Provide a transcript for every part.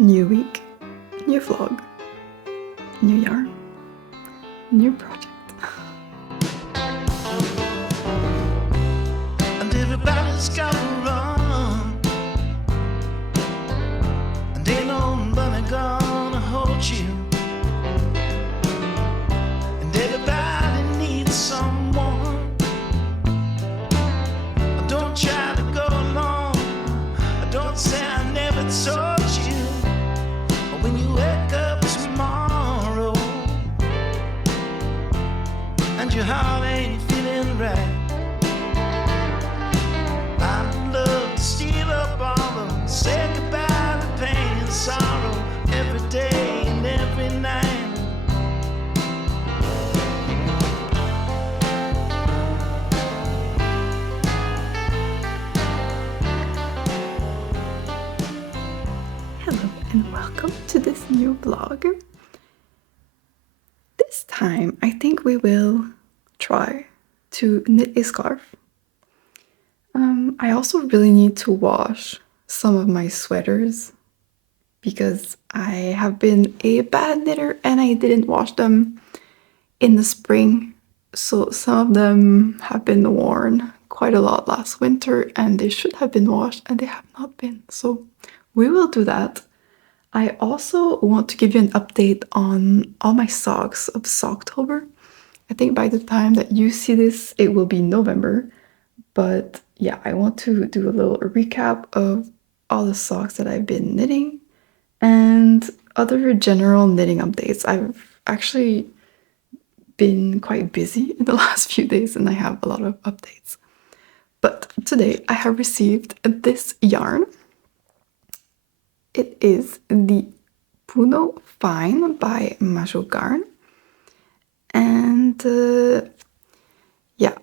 New week, new vlog, new yarn, new project. And everybody's got to run, and ain't nobody gonna hold you. And everybody needs someone. Don't try to go alone. Don't say I never told you. When you wake up tomorrow and your heart ain't feeling right, I'd love to steal up all of them, say goodbye to pain and sorrow every day and every night. Hello and welcome to this new vlog. This time I think we will try to knit a scarf. I also really need to wash some of my sweaters because I have been a bad knitter and I didn't wash them in the spring. So some of them have been worn quite a lot last winter and they should have been washed and they have not been. So we will do that. I also want to give you an update on all my socks of Socktober. I think by the time that you see this, it will be November. But yeah, I want to do a little recap of all the socks that I've been knitting and other general knitting updates. I've actually been quite busy in the last few days and I have a lot of updates. But today I have received this yarn. It is the Puno Fine by Miso Break. And yeah,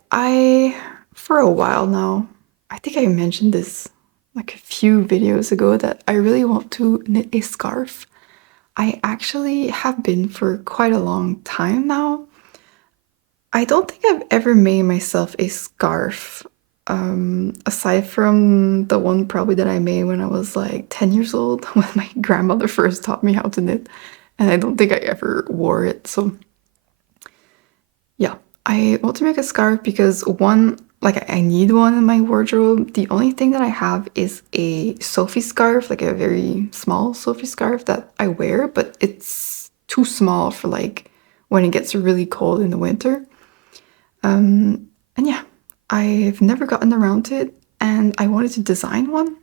for a while now, I think I mentioned this like a few videos ago that I really want to knit a scarf. I actually have been for quite a long time now. I don't think I've ever made myself a scarf, aside from the one probably that I made when I was like 10 years old, when my grandmother first taught me how to knit, and I don't think I ever wore it. So yeah, I want to make a scarf because one, like I need one in my wardrobe. The only thing that I have is a Sophie scarf, like a very small Sophie scarf that I wear, but it's too small for like when it gets really cold in the winter. And yeah, I've never gotten around to it and I wanted to design one.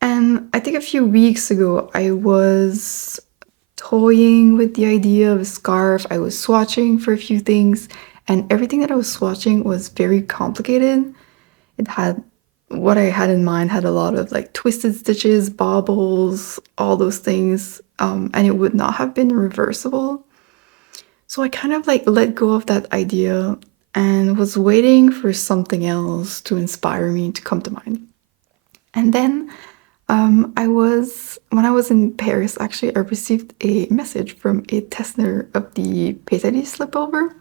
And I think a few weeks ago, I was toying with the idea of a scarf. I was swatching for a few things and everything that I was swatching was very complicated. It had, what I had in mind had a lot of like twisted stitches, bobbles, all those things. And it would not have been reversible. So I kind of like let go of that idea and was waiting for something else to inspire me to come to mind. And then when I was in Paris, actually, I received a message from a test knitter of the Pétali slipover.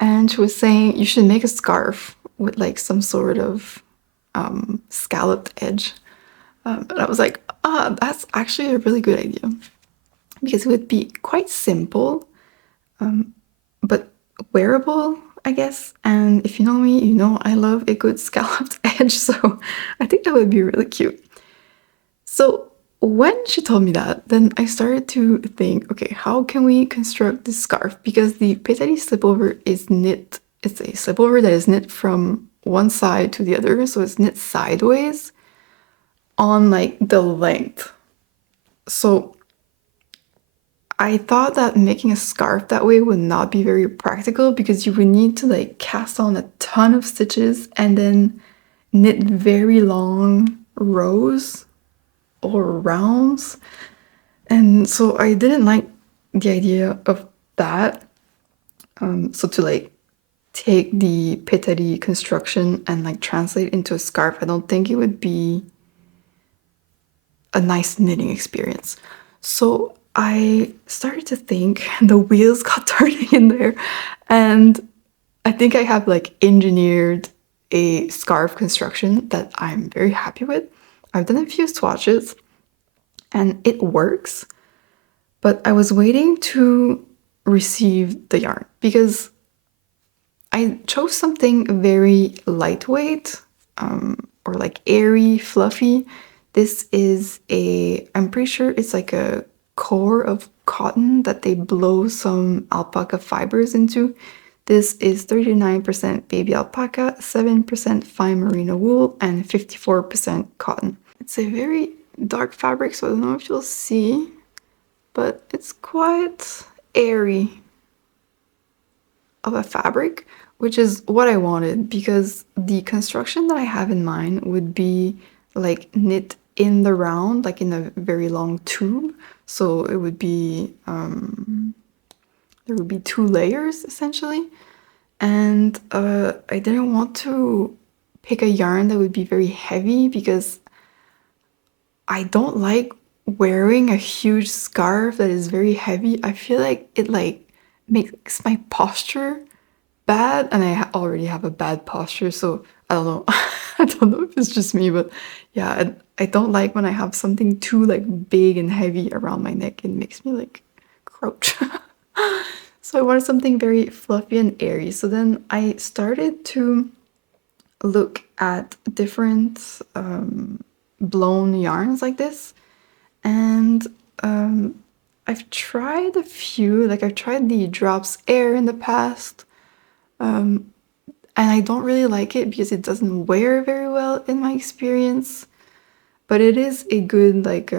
And she was saying you should make a scarf with like some sort of scalloped edge. And I was like, that's actually a really good idea because it would be quite simple, but wearable, I guess. And if you know me, you know I love a good scalloped edge, so I think that would be really cute. So when she told me that, then I started to think, okay, how can we construct this scarf? Because the Pétali slipover is knit, it's a slipover that is knit from one side to the other, so it's knit sideways on like the length. So I thought that making a scarf that way would not be very practical because you would need to like cast on a ton of stitches and then knit very long rows or rounds. And so I didn't like the idea of that. So to like take the Pétali construction and like translate into a scarf, I don't think it would be a nice knitting experience. So I started to think, the wheels got turning in there, and I think I have like engineered a scarf construction that I'm very happy with. I've done a few swatches and it works. But I was waiting to receive the yarn because I chose something very lightweight, or like airy, fluffy. This is I'm pretty sure it's like a core of cotton that they blow some alpaca fibers into. This is 39% baby alpaca, 7% fine merino wool, and 54% cotton. It's a very dark fabric, so I don't know if you'll see, but it's quite airy of a fabric, which is what I wanted because the construction that I have in mind would be like knit in the round, like in a very long tube. So it would be, there would be 2 layers essentially. And I didn't want to pick a yarn that would be very heavy because I don't like wearing a huge scarf that is very heavy. I feel like it like makes my posture bad, and I already have a bad posture, so I don't know. I don't know if it's just me, but yeah, I don't like when I have something too like big and heavy around my neck. It makes me like crouch. So I wanted something very fluffy and airy. So then I started to look at different blown yarns like this, and I've tried a few. Like I've tried the Drops Air in the past. And I don't really like it because it doesn't wear very well in my experience. But it is a good, like,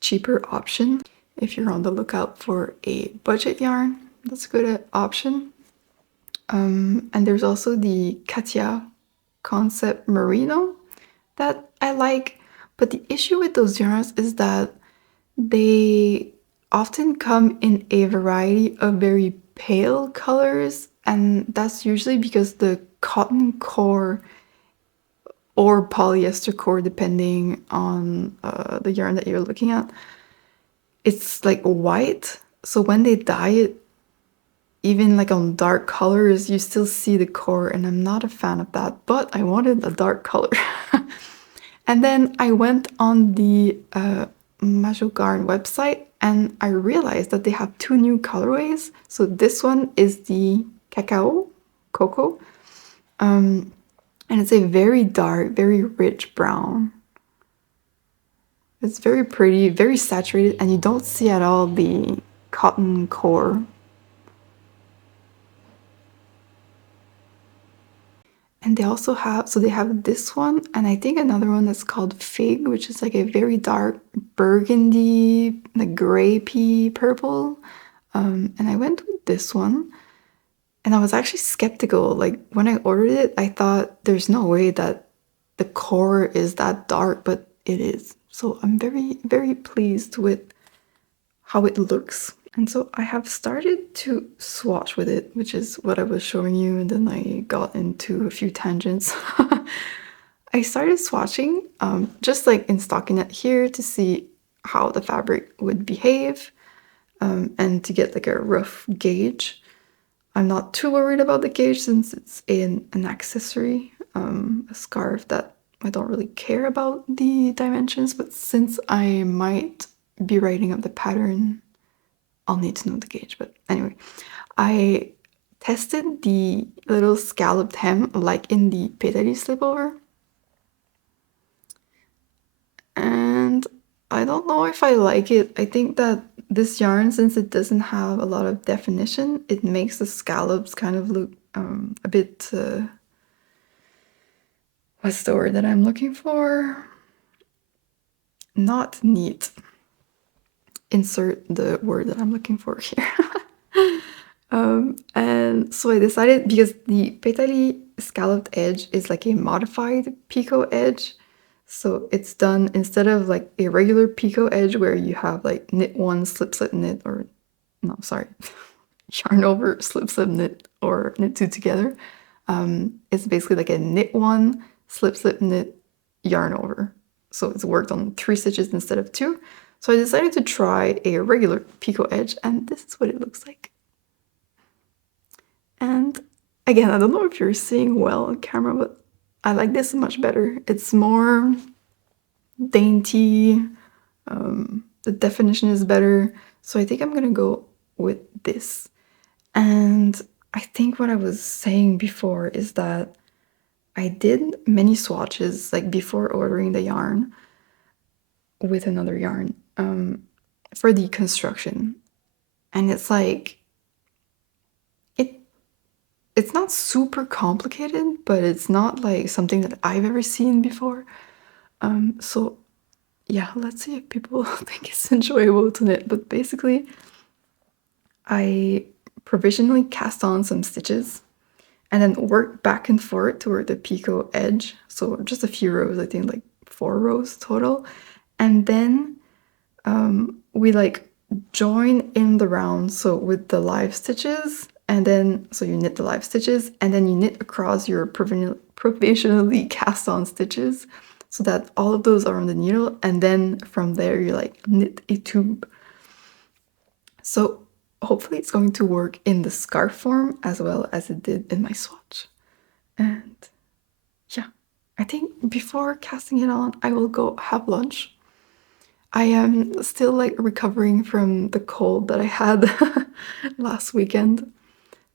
cheaper option if you're on the lookout for a budget yarn. That's a good option. And there's also the Katia Concept Merino that I like. But the issue with those yarns is that they often come in a variety of very pale colors, and that's usually because the cotton core or polyester core, depending on the yarn that you're looking at, it's like white. So when they dye it, even like on dark colors, you still see the core, and I'm not a fan of that, but I wanted a dark color. And then I went on the Miso Garn website and I realized that they have 2 new colorways. So this one is the cacao, cocoa, and it's a very dark, very rich brown. It's very pretty, very saturated, and you don't see at all the cotton core. And they also have, so they have this one, and I think another one that's called Fig, which is like a very dark burgundy, like grapey purple. And I went with this one, and I was actually skeptical. Like when I ordered it, I thought there's no way that the core is that dark, but it is. So I'm very, very pleased with how it looks. And so I have started to swatch with it, which is what I was showing you, and then I got into a few tangents. I started swatching, just like in stockinette here, to see how the fabric would behave, and to get like a rough gauge. I'm not too worried about the gauge since it's an accessory, a scarf that I don't really care about the dimensions, but since I might be writing up the pattern, I'll need to know the gauge. But anyway, I tested the little scalloped hem like in the Pétali slipover, and I don't know if I like it. I think that this yarn, since it doesn't have a lot of definition, it makes the scallops kind of look a bit, what's the word that I'm looking for? Not neat. Insert the word that I'm looking for here. And so I decided, because the Pétali scalloped edge is like a modified picot edge, so it's done instead of like a regular picot edge where you have like knit one, slip slip knit, or no, sorry, yarn over, slip slip knit, or knit two together. It's basically like a knit one, slip slip knit, yarn over. So it's worked on 3 stitches instead of 2. So I decided to try a regular picot edge, and this is what it looks like. And again, I don't know if you're seeing well on camera, but I like this much better. It's more dainty, The definition is better. So I think I'm gonna go with this. And I think what I was saying before is that I did many swatches like before ordering the yarn with another yarn for the construction. And it's like it it's not super complicated, but it's not like something that I've ever seen before. So yeah, let's see if people think it's enjoyable to knit. But basically, I provisionally cast on some stitches and then worked back and forth toward the picot edge. So just a few rows, I think like 4 rows total. And then we like join in the round, so with the live stitches, and then so you knit the live stitches and then you knit across your provisionally cast on stitches so that all of those are on the needle, and then from there you like knit a tube. So hopefully it's going to work in the scarf form as well as it did in my swatch. And yeah, I think before casting it on, I will go have lunch. I am still like recovering from the cold that I had last weekend.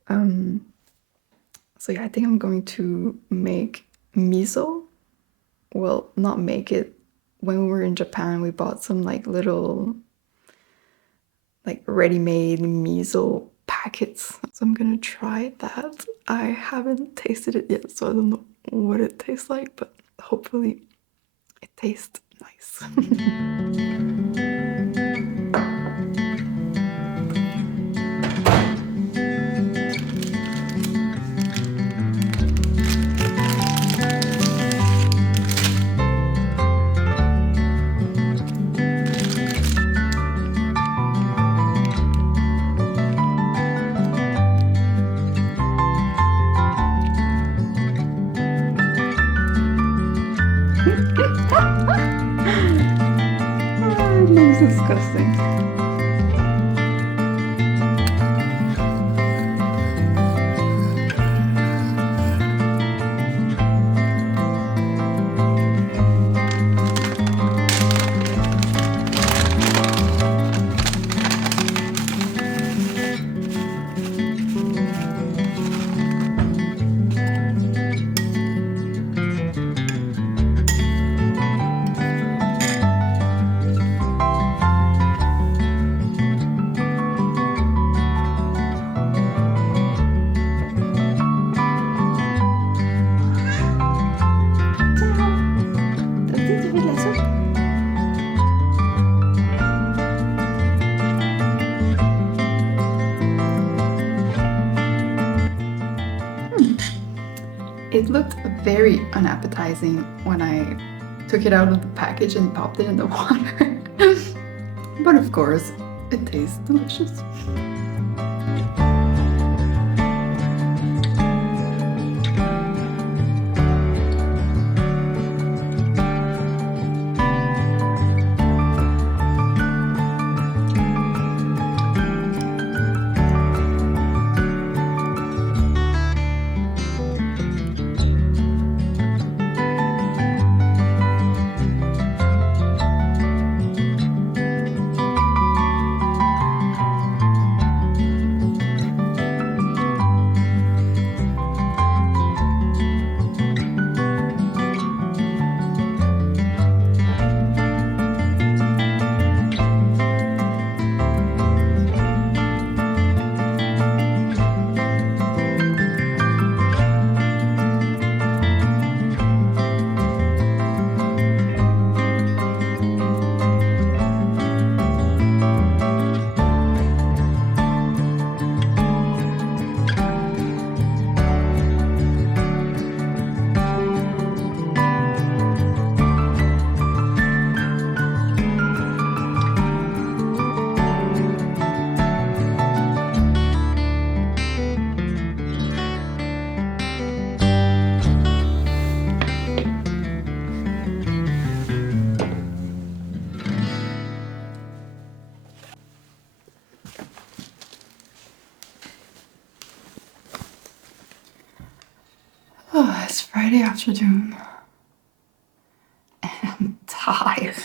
So yeah, I think I'm going to make miso. Well, not make it. When we were in Japan, we bought some like little like ready-made miso packets. So I'm gonna try that. I haven't tasted it yet, so I don't know what it tastes like, but hopefully it tastes nice. It looks disgusting. It looked very unappetizing when I took it out of the package and popped it in the water. But of course, it tastes delicious. Oh, it's Friday afternoon. And I'm tired.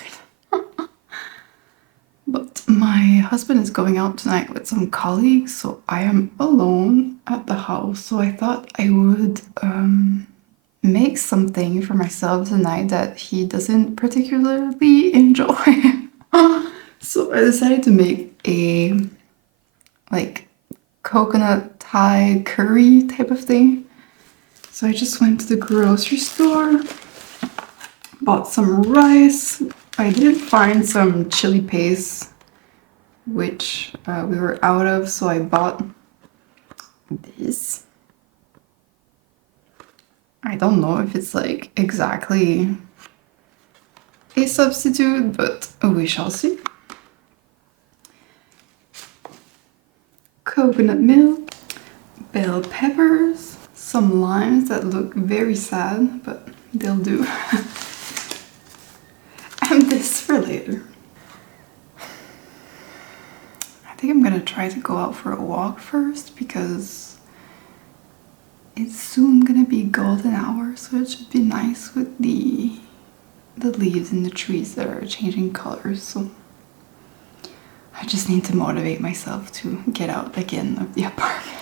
husband is going out tonight with some colleagues, so I am alone at the house. So I thought I would make something for myself tonight that he doesn't particularly enjoy. So I decided to make a like coconut Thai curry type of thing. So I just went to the grocery store, bought some rice. I did find some chili paste, which we were out of, so I bought this. I don't know if it's like exactly a substitute, but we shall see. Coconut milk, bell peppers, some limes that look very sad, but they'll do. And this for later. I think I'm gonna try to go out for a walk first because it's soon gonna be golden hour, so it should be nice with the leaves in the trees that are changing colors. So I just need to motivate myself to get out again of the apartment.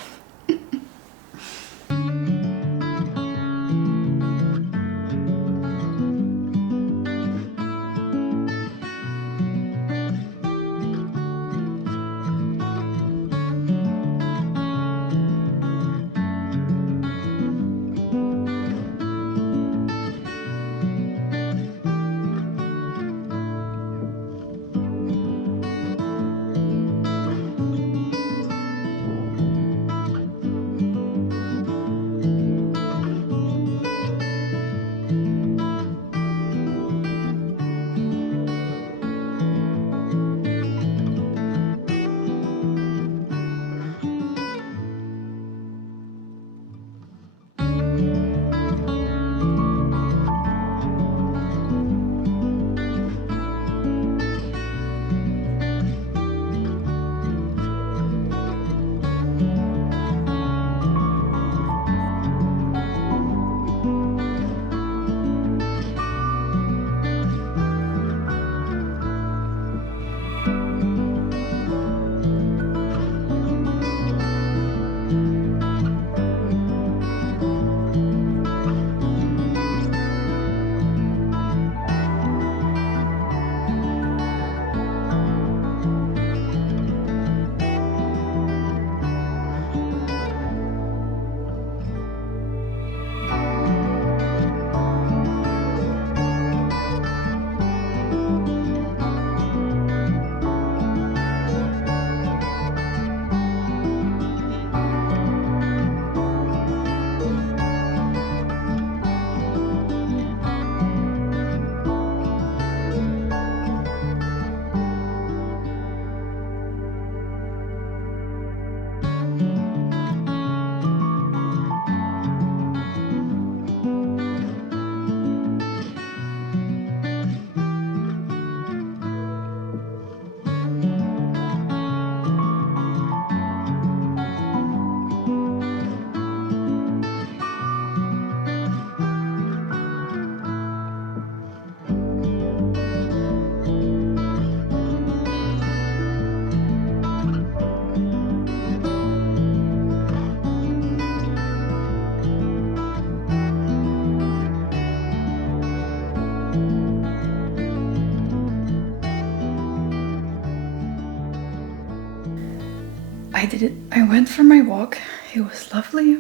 I did it. I went for my walk. It was lovely.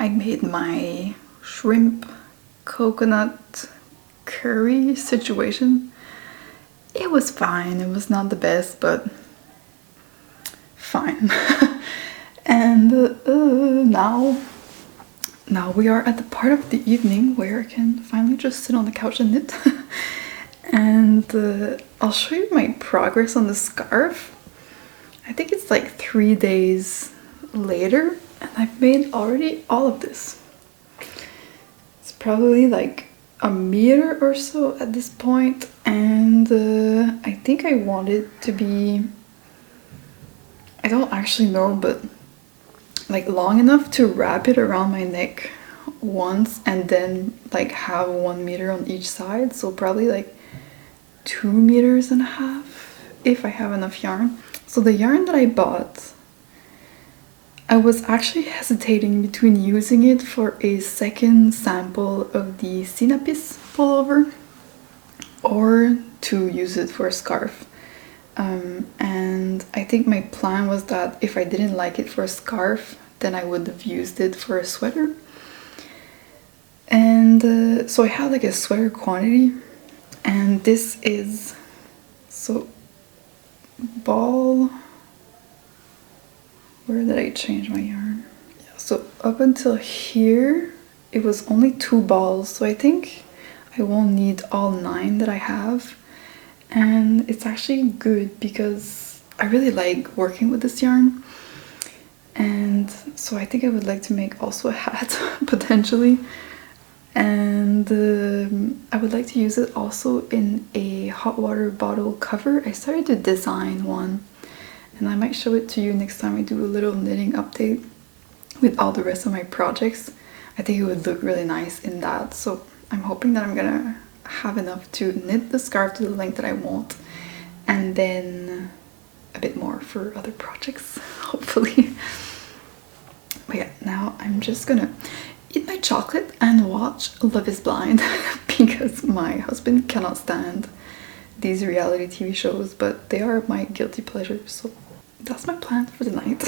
I made my shrimp coconut curry situation. It was fine. It was not the best, but fine. And now we are at the part of the evening where I can finally just sit on the couch and knit. And I'll show you my progress on the scarf. I think it's like 3 days later and I've made already all of this. It's probably like a meter or so at this point, and I think I want it to be, I don't actually know, but like long enough to wrap it around my neck once and then like have 1 meter on each side, so probably like 2.5 meters if I have enough yarn. So the yarn that I bought, I was actually hesitating between using it for a second sample of the Sinapis pullover or to use it for a scarf. And I think my plan was that if I didn't like it for a scarf, then I would have used it for a sweater. And so I had like a sweater quantity, and this is so ball. Where did I change my yarn? Yeah, so up until here it was only 2 balls, so I think I won't need all 9 that I have. And it's actually good because I really like working with this yarn, and so I think I would like to make also a hat potentially. And I would like to use it also in a hot water bottle cover. I started to design one, and I might show it to you next time I do a little knitting update with all the rest of my projects. I think it would look really nice in that. So I'm hoping that I'm gonna have enough to knit the scarf to the length that I want, and then a bit more for other projects, hopefully. But yeah, now I'm just gonna eat my chocolate and watch Love is Blind because my husband cannot stand these reality TV shows, but they are my guilty pleasure, so that's my plan for the night.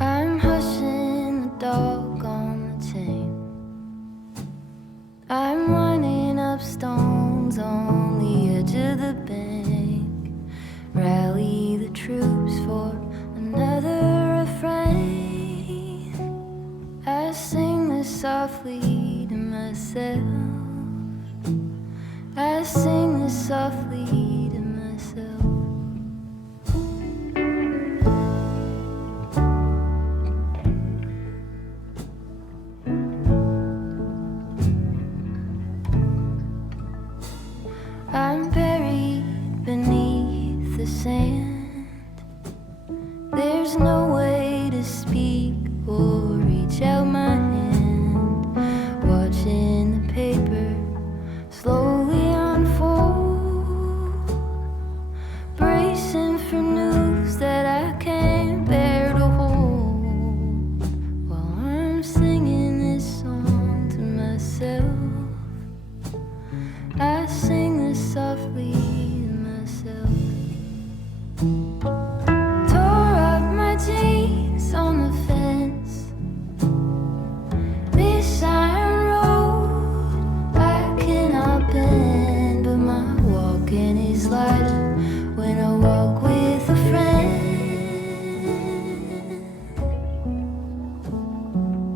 I'm hushing the dog on the chain. I'm running up stones on the edge of the bank. Rally the troops for another refrain. I sing this softly to myself. I sing this softly to myself. I'm buried beneath the sand. There's no way to speak or reach out my hand. Watching the paper slowly unfold, bracing for news that I can't bear to hold. While I'm singing this song to myself, I sing this softly to myself. Tore up my jeans on the fence. This iron road I cannot bend, but my walking is lighter when I walk with a friend.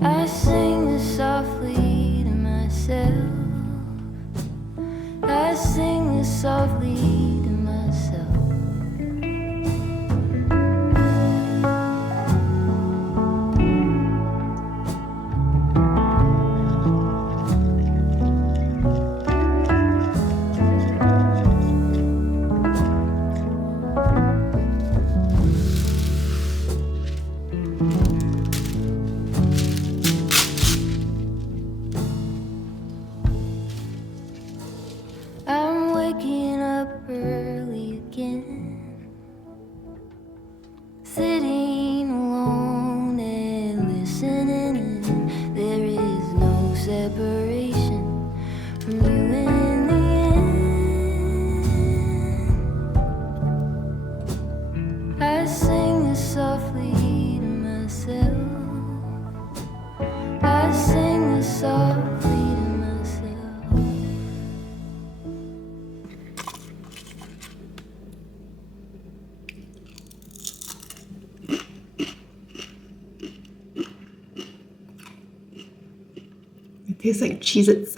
I sing this softly to myself. I sing this softly to myself. I'm waking up Tastes like Cheez-Its.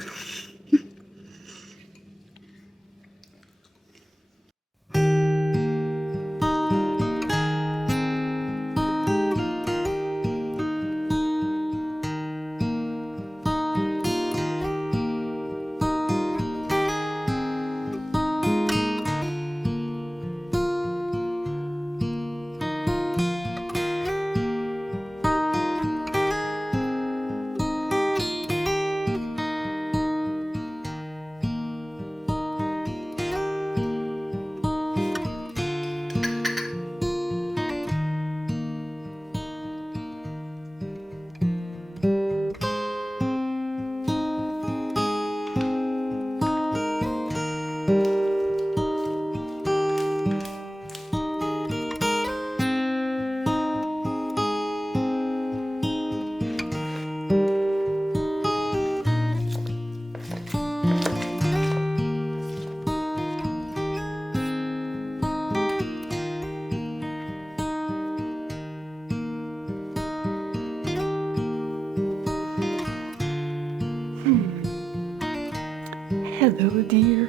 Hello, dear.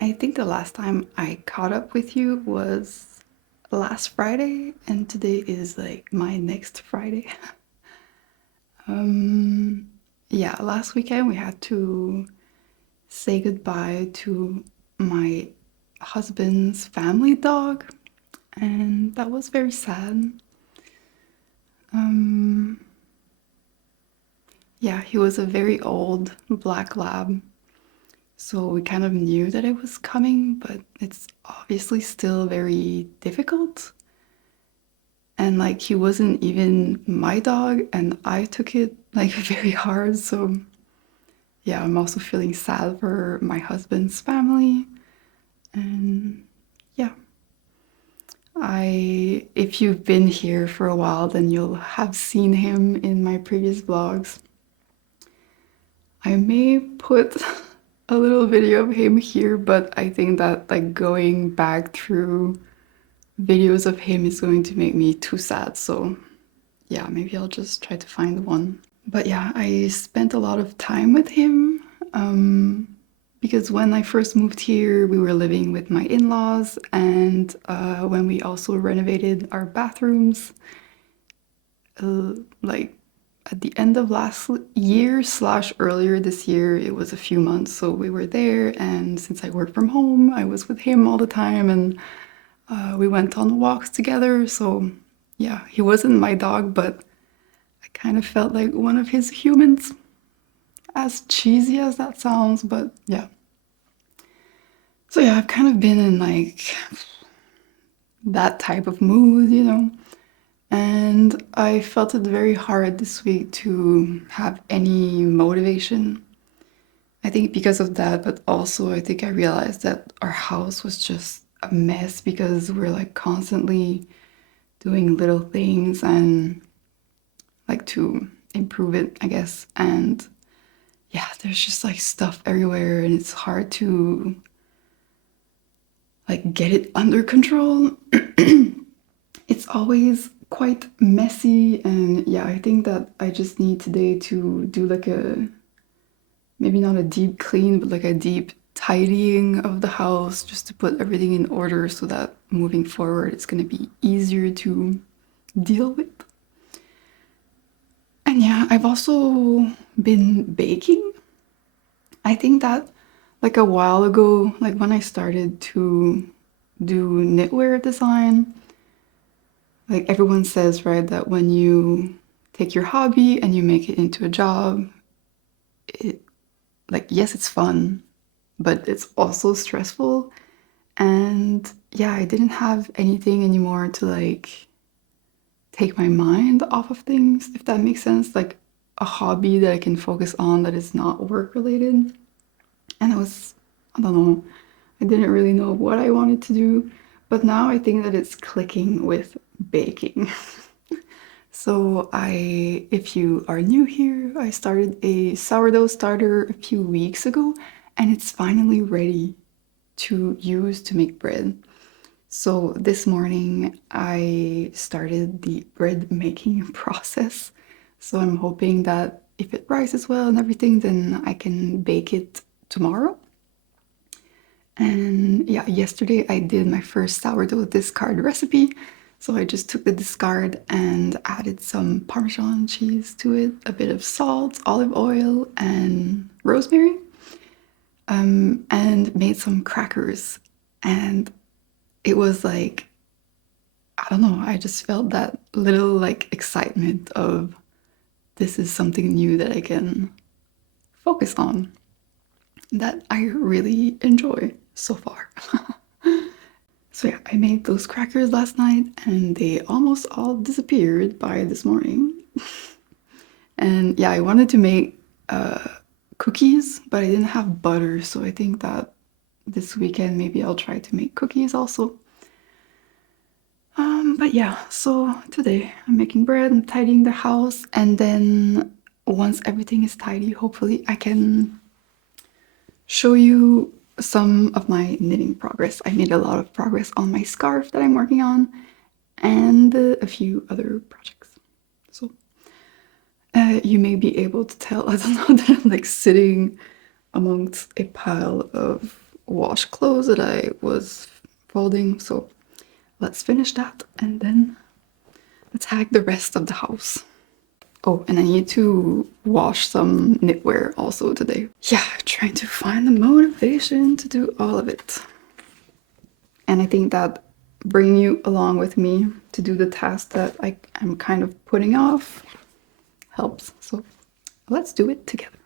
I think the last time I caught up with you was last Friday, and today is like my next Friday. Yeah, last weekend we had to say goodbye to my husband's family dog, and that was very sad. Yeah, he was a very old black lab, so we kind of knew that it was coming, but it's obviously still very difficult. And like he wasn't even my dog, and I took it like very hard. So yeah, I'm also feeling sad for my husband's family. And yeah, if you've been here for a while, then you'll have seen him in my previous vlogs. I may put a little video of him here, but I think that like going back through videos of him is going to make me too sad. So yeah, maybe I'll just try to find one. But yeah, I spent a lot of time with him because when I first moved here, we were living with my in-laws, and when we also renovated our bathrooms, like at the end of last year slash earlier this year, it was a few months, so we were there, and since I work from home, I was with him all the time, and we went on walks together. So yeah, he wasn't my dog, but I kind of felt like one of his humans, as cheesy as that sounds, but yeah. So yeah, I've kind of been in like that type of mood, you know, and I felt it very hard this week to have any motivation. I think because of that, but also I think I realized that our house was just a mess because we're like constantly doing little things and like to improve it, I guess. And yeah, there's just like stuff everywhere, and it's hard to like get it under control. It's always quite messy, and yeah, I think that I just need today to do like a maybe not a deep clean, but like a deep tidying of the house just to put everything in order so that moving forward it's going to be easier to deal with. And yeah, I've also been baking. I think that like a while ago, like when I started to do knitwear design, like everyone says, right, that when you take your hobby and you make it into a job, it like yes, it's fun, but it's also stressful. And yeah, I didn't have anything anymore to like take my mind off of things, if that makes sense. Like a hobby that I can focus on that is not work related. And I don't know, I didn't really know what I wanted to do. But now I think that it's clicking with baking. So if you are new here, I started a sourdough starter a few weeks ago, and it's finally ready to use to make bread. So this morning I started the bread making process. So I'm hoping that if it rises well and everything, then I can bake it tomorrow. And yeah, yesterday I did my first sourdough discard recipe. So I just took the discard and added some Parmesan cheese to it, a bit of salt, olive oil, and rosemary, and made some crackers. And it was like, I don't know, I just felt that little like excitement of this is something new that I can focus on that I really enjoy so far. So yeah, I made those crackers last night and they almost all disappeared by this morning. And yeah, I wanted to make cookies, but I didn't have butter, so I think that this weekend maybe I'll try to make cookies also. But yeah, so today I'm making bread and tidying the house, and then once everything is tidy, hopefully I can show you some of my knitting progress. I made a lot of progress on my scarf that I'm working on and a few other projects. So you may be able to tell, I don't know, that I'm like sitting amongst a pile of wash clothes that I was folding. So let's finish that and then let's hack the rest of the house. Oh, and I need to wash some knitwear also today. Yeah, trying to find the motivation to do all of it. And I think that bringing you along with me to do the task that I'm kind of putting off helps. So let's do it together.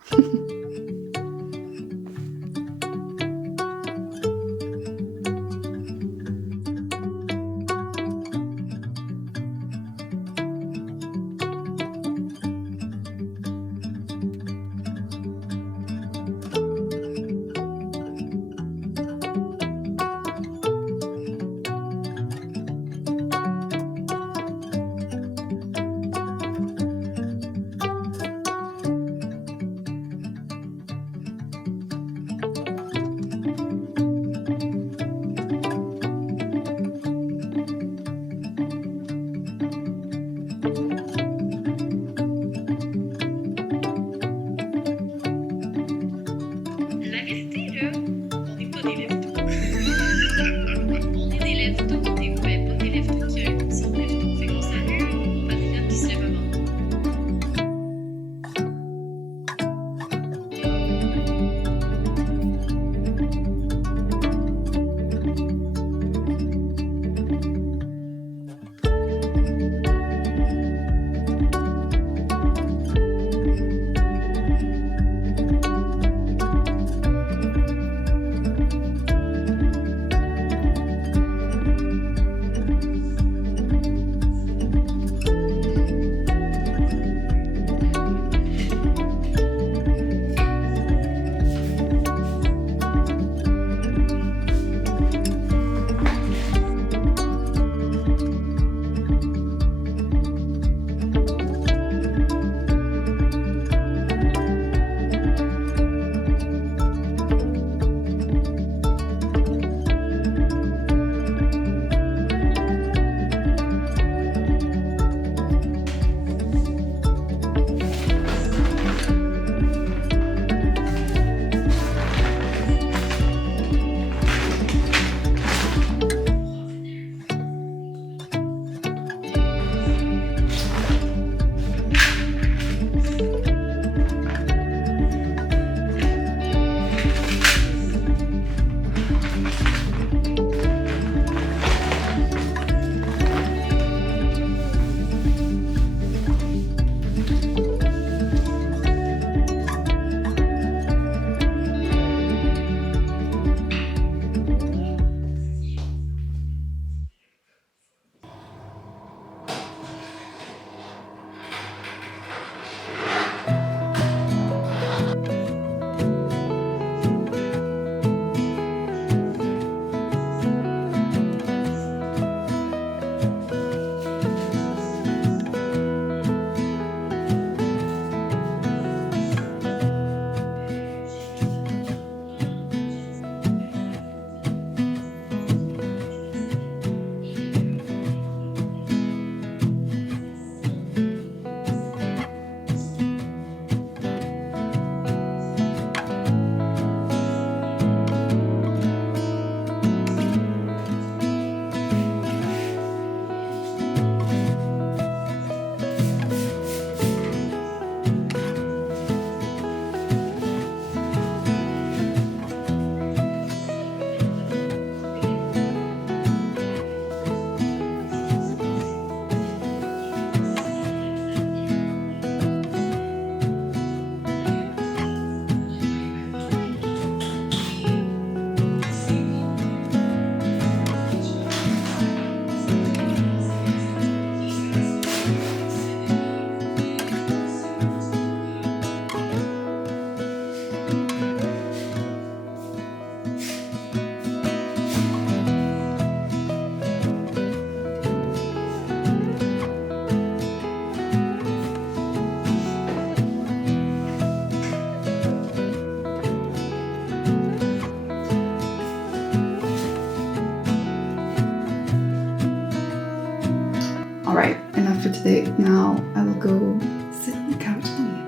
All right, enough for today. Now I will go sit on the couch and eat.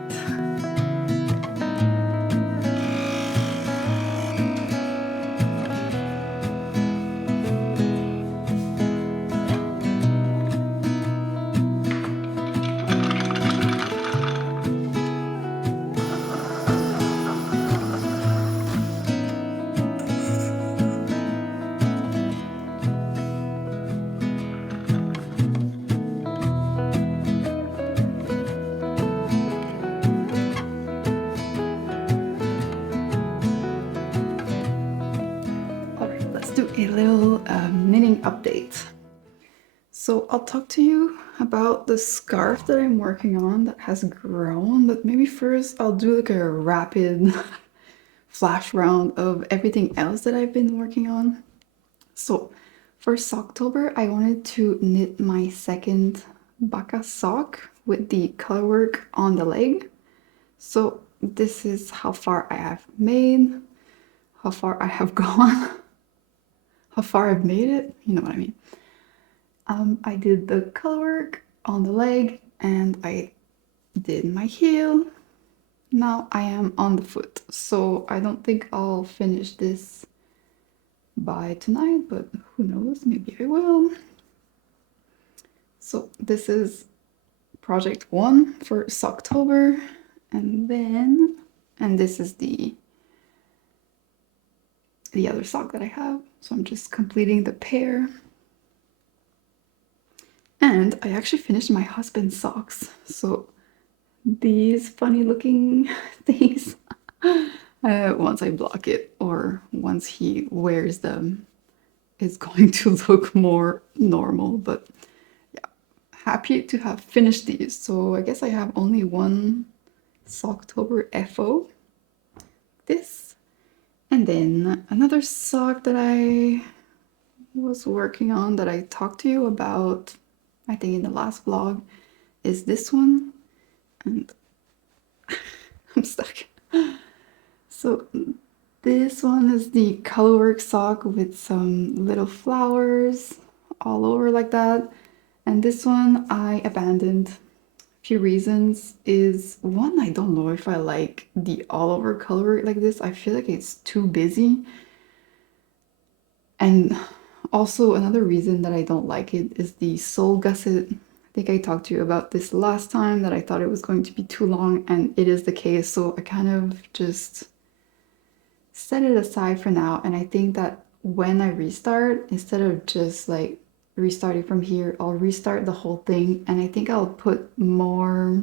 All right, let's do a little knitting update. So I'll talk to you about the scarf that I'm working on that has grown, but maybe first I'll do like a rapid flash round of everything else that I've been working on. So for Socktober, I wanted to knit my second baka sock with the colorwork on the leg. So this is how far I have made, how far I have gone, how far I've made it, you know what I mean. I did the colorwork on the leg and I did my heel. Now I am on the foot, so I don't think I'll finish this by tonight, but who knows, maybe I will. So this is project 1 for Socktober, and this is the other sock that I have, so I'm just completing the pair. And I actually finished my husband's socks, so these funny looking things, once I block it or once he wears them, it's going to look more normal. But yeah, happy to have finished these. So I guess I have only one Socktober FO, this, and then another sock that I was working on that I talked to you about, I think in the last vlog, is this one, and I'm stuck. So this one is the colorwork sock with some little flowers all over like that. And this one I abandoned. A few reasons is one, I don't know if I like the all over colorwork like this. I feel like it's too busy. And also another reason that I don't like it is the sole gusset. I think I talked to you about this last time, that I thought it was going to be too long, and it is the case. So I kind of just set it aside for now. And I think that when I restart, instead of just like restarting from here, I'll restart the whole thing. And I think I'll put more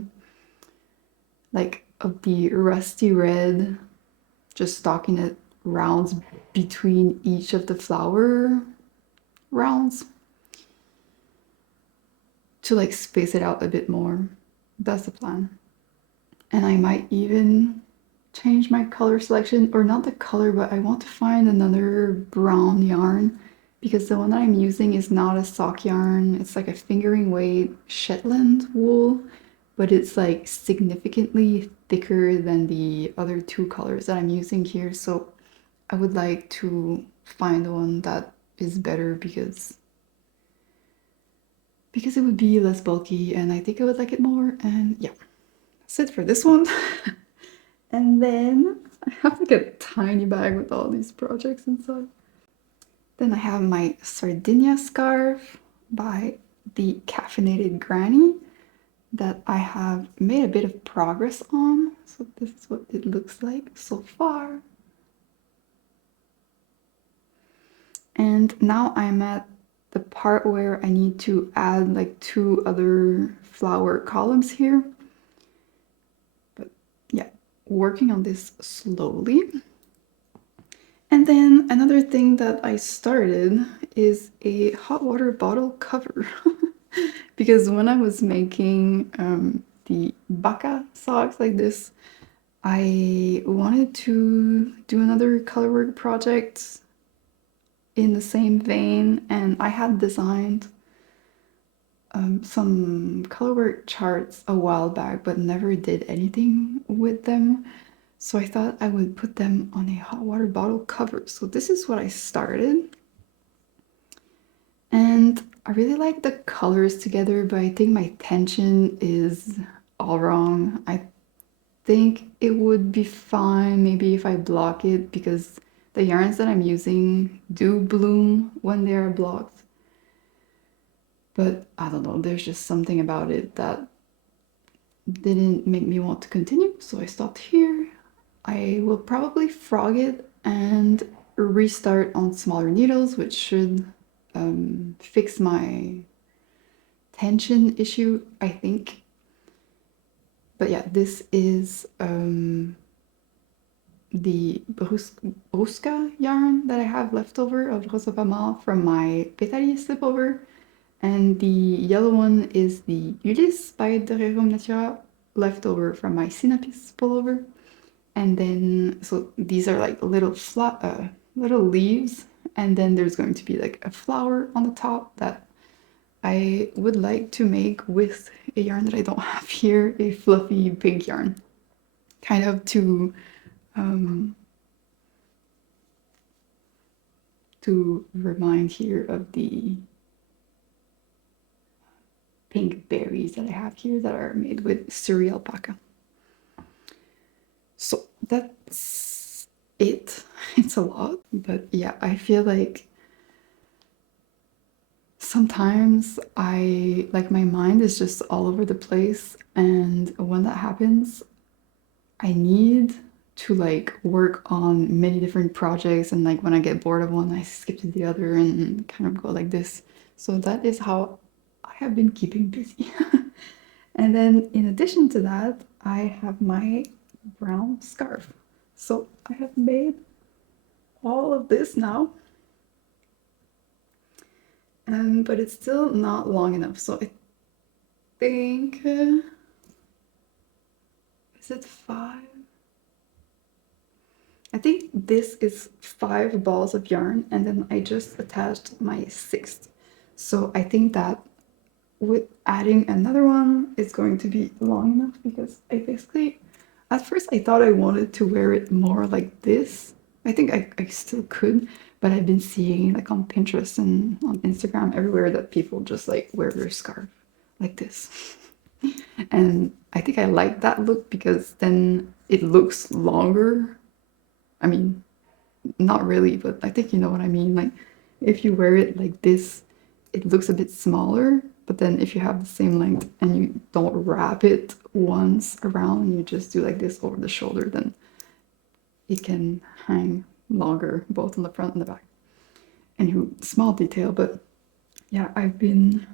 like of the rusty red, just stockinette rounds between each of the flower rounds to like space it out a bit more. That's the plan. And I might even change my color selection, or not the color, but I want to find another brown yarn, because the one that I'm using is not a sock yarn. It's like a fingering weight Shetland wool, but it's like significantly thicker than the other two colors that I'm using here. So I would like to find one that is better, because it would be less bulky and I think I would like it more. And yeah, that's it for this one. And then I have like a tiny bag with all these projects inside. Then I have my Sardinia scarf by the Caffeinated Granny that I have made a bit of progress on. So this is what it looks like so far. And now I'm at the part where I need to add like 2 other flower columns here. But yeah, working on this slowly. And then another thing that I started is a hot water bottle cover. Because when I was making the baka socks like this, I wanted to do another colorwork project in the same vein, and I had designed some colorwork charts a while back, but never did anything with them. So I thought I would put them on a hot water bottle cover. So this is what I started. And I really like the colors together, but I think my tension is all wrong. I think it would be fine maybe if I block it because the yarns that I'm using do bloom when they are blocked. But I don't know, there's just something about it that didn't make me want to continue, so I stopped here. I will probably frog it and restart on smaller needles, which should fix my tension issue, I think. But yeah, this is the Bruska yarn that I have left over of Rosa Pamar from my Pétalier slipover. And the yellow one is the Ulysse by Rerum Natura, left over from my Synapis pullover. And then, so these are like little leaves, and then there's going to be like a flower on the top that I would like to make with a yarn that I don't have here, a fluffy pink yarn, kind of to remind here of the pink berries that I have here that are made with Surrey alpaca. So that's it. It's a lot, but yeah, I feel like sometimes my mind is just all over the place, and when that happens, I need to like work on many different projects, and like when I get bored of one, I skip to the other and kind of go like this. So that is how I have been keeping busy. And then in addition to that, I have my brown scarf. So I have made all of this now. But it's still not long enough. So I think, is it 5? I think this is 5 balls of yarn, and then I just attached my 6th. So I think that with adding another one, it's going to be long enough because I basically, at first I thought I wanted to wear it more like this. I think I still could, but I've been seeing like on Pinterest and on Instagram everywhere that people just like wear their scarf like this. And I think I like that look because then it looks longer. I mean, not really, but I think you know what I mean. Like if you wear it like this, it looks a bit smaller, but then if you have the same length and you don't wrap it once around and you just do like this over the shoulder, then it can hang longer both on the front and the back. Anywho, small detail, but yeah, I've been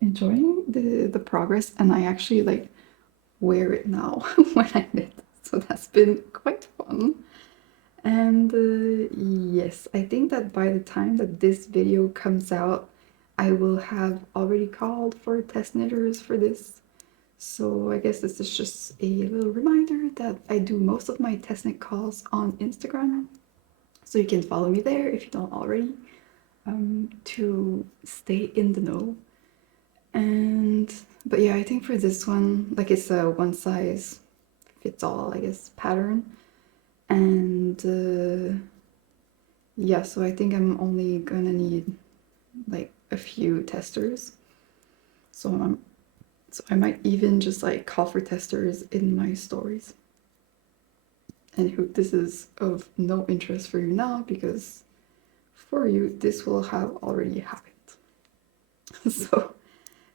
enjoying the progress, and I actually like wear it now when I knit, so that's been quite fun. And yes, I think that by the time that this video comes out, I will have already called for test knitters for this. So I guess this is just a little reminder that I do most of my test knit calls on Instagram. So you can follow me there if you don't already, to stay in the know. But yeah, I think for this one, like it's a one size fits all, I guess, pattern. And yeah, so I think I'm only gonna need like a few testers. So I might even just like call for testers in my stories. And this is of no interest for you now because for you this will have already happened. So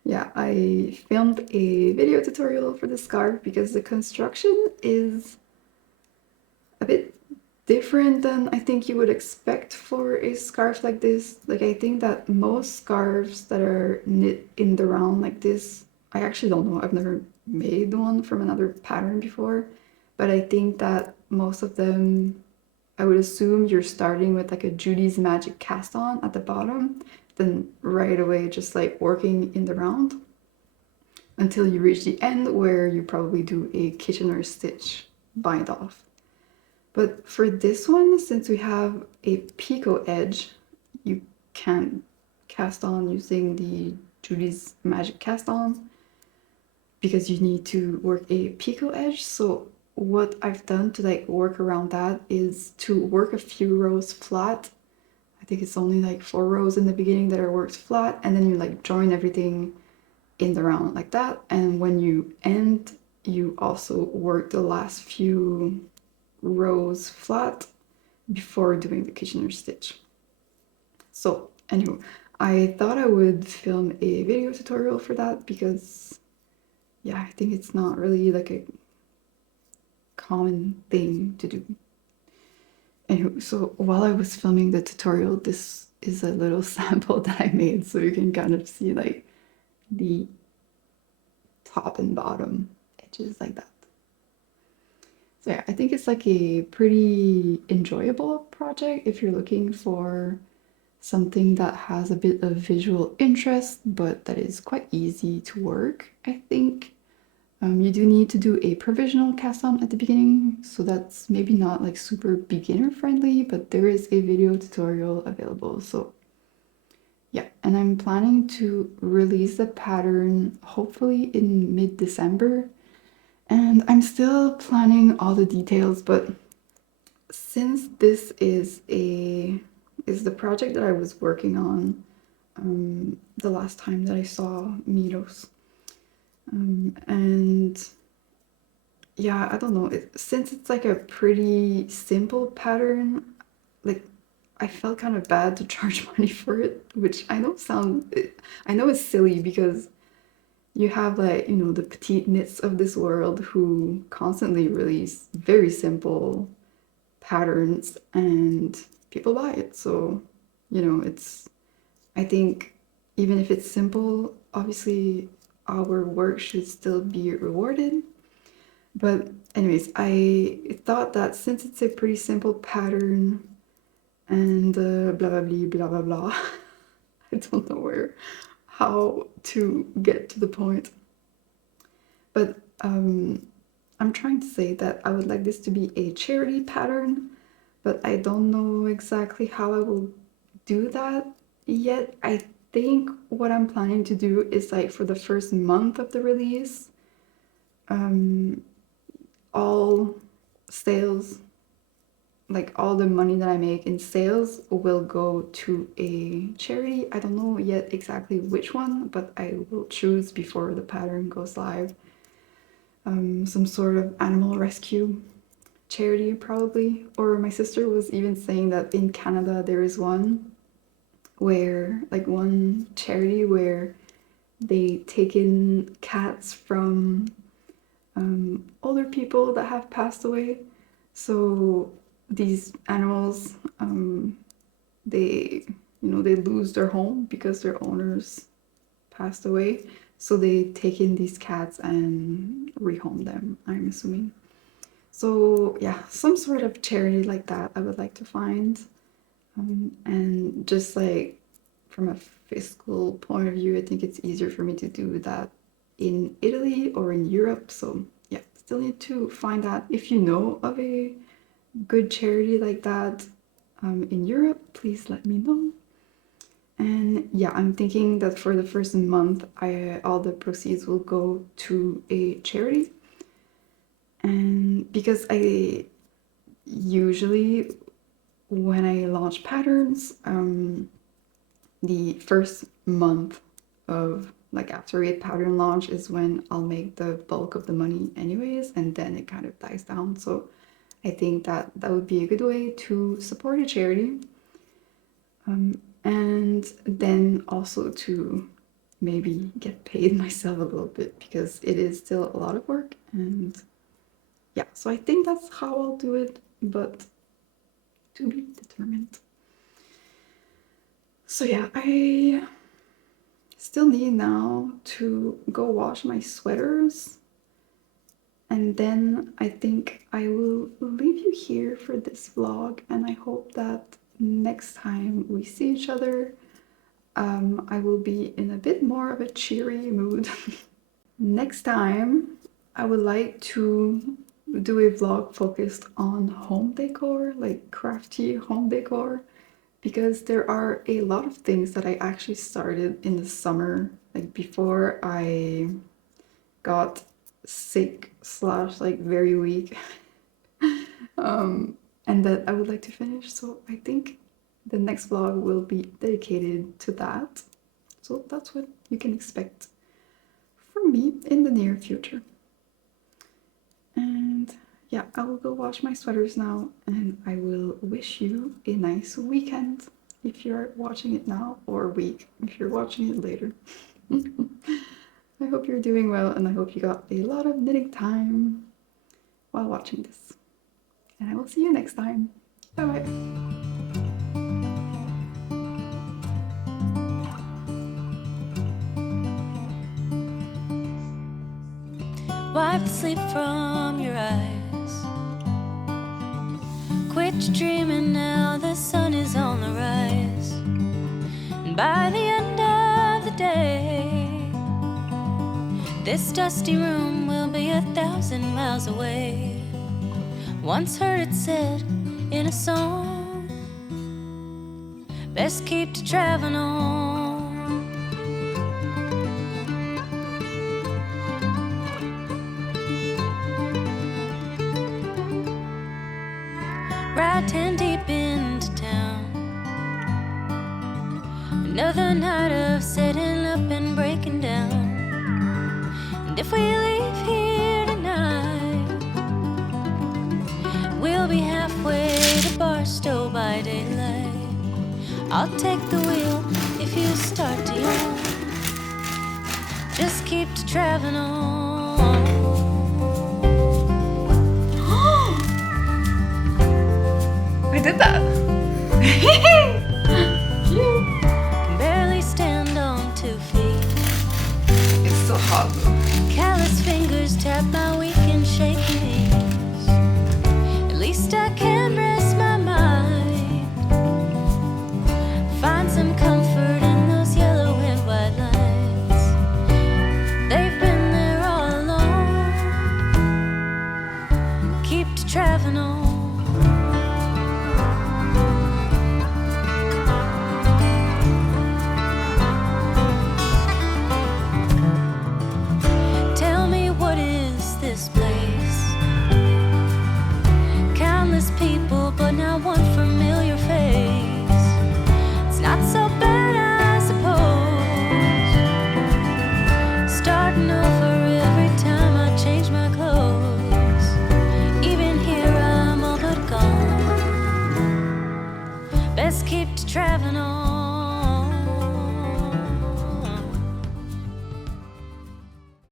yeah, I filmed a video tutorial for the scarf because the construction is a bit different than I think you would expect for a scarf like this. Like I think that most scarves that are knit in the round like this, I actually don't know, I've never made one from another pattern before, but I think that most of them, I would assume you're starting with like a Judy's Magic cast on at the bottom, then right away just like working in the round until you reach the end where you probably do a Kitchener stitch bind off. But for this one, since we have a picot edge, you can cast on using the Judy's Magic cast on because you need to work a picot edge. So what I've done to like work around that is to work a few rows flat. I think it's only like 4 rows in the beginning that are worked flat, and then you like join everything in the round like that, and when you end, you also work the last few rows flat before doing the Kitchener stitch. So anyway, I thought I would film a video tutorial for that because yeah, I think it's not really like a common thing to do. Anyway, so while I was filming the tutorial, this is a little sample that I made so you can kind of see like the top and bottom edges like that. So yeah, I think it's like a pretty enjoyable project if you're looking for something that has a bit of visual interest, but that is quite easy to work, I think. You do need to do a provisional cast on at the beginning, so that's maybe not like super beginner friendly, but there is a video tutorial available. So yeah, and I'm planning to release the pattern hopefully in mid-December. And I'm still planning all the details, but since this is the project that I was working on the last time that I saw Miros. And yeah, I don't know, since it's like a pretty simple pattern, like I felt kind of bad to charge money for it, which I know it's silly because you have like, you know, the petite knits of this world who constantly release very simple patterns and people buy it. So, you know, I think even if it's simple, obviously our work should still be rewarded. But anyways, I thought that since it's a pretty simple pattern and blah blah blah blah blah blah, I don't know how to get to the point. But I'm trying to say that I would like this to be a charity pattern, but I don't know exactly how I will do that yet. I think what I'm planning to do is like for the first month of the release, all sales, like all the money that I make in sales will go to a charity. I don't know yet exactly which one, but I will choose before the pattern goes live. Some sort of animal rescue charity probably. Or my sister was even saying that in Canada there is one where, like one charity where they take in cats from older people that have passed away. So these animals, they, you know, they lose their home because their owners passed away. So they take in these cats and rehome them, I'm assuming. So yeah, some sort of charity like that I would like to find. And just like from a fiscal point of view, I think it's easier for me to do that in Italy or in Europe. So yeah, still need to find that. If you know of a good charity like that in Europe, please let me know. And yeah, I'm thinking that for the first month, all the proceeds will go to a charity. And because I usually, when I launch patterns, the first month of like after a pattern launch is when I'll make the bulk of the money anyways, and then it kind of dies down. So I think that would be a good way to support a charity. And then also to maybe get paid myself a little bit because it is still a lot of work. And yeah, so I think that's how I'll do it, but to be determined. So yeah, I still need now to go wash my sweaters, and then I think I will leave you here for this vlog, and I hope that next time we see each other, I will be in a bit more of a cheery mood. Next time, I would like to do a vlog focused on home decor, like crafty home decor, because there are a lot of things that I actually started in the summer, like before I got sick slash like very weak, and that I would like to finish. So I think the next vlog will be dedicated to that. So that's what you can expect from me in the near future. And yeah, I will go wash my sweaters now, and I will wish you a nice weekend if you're watching it now, or week if you're watching it later. I hope you're doing well, and I hope you got a lot of knitting time while watching this. And I will see you next time. Bye bye. Wipe the sleep from your eyes. Quit dreaming now, the sun is on the rise. And by the end of the day, this dusty room will be 1,000 miles away. Once heard it said in a song, best keep to traveling on. Ride 10 deep into town. Another night of setting up and breaking down. And if we leave here tonight, we'll be halfway to Barstow by daylight. I'll take the wheel if you start to yawn. Just keep to traveling on. I did that! Can barely stand on 2 feet. It's so hot though. Callous fingers tap my weak and shaky knees. At least I can rest my mind. Find some comfort in those yellow and white lines. They've been there all along. Keep to traveling on. Tell me, what is this place? Countless people, but not one familiar face. It's not so bad, I suppose. Starting over every time I change my clothes. Even here I'm all but gone. Best keep to traveling on.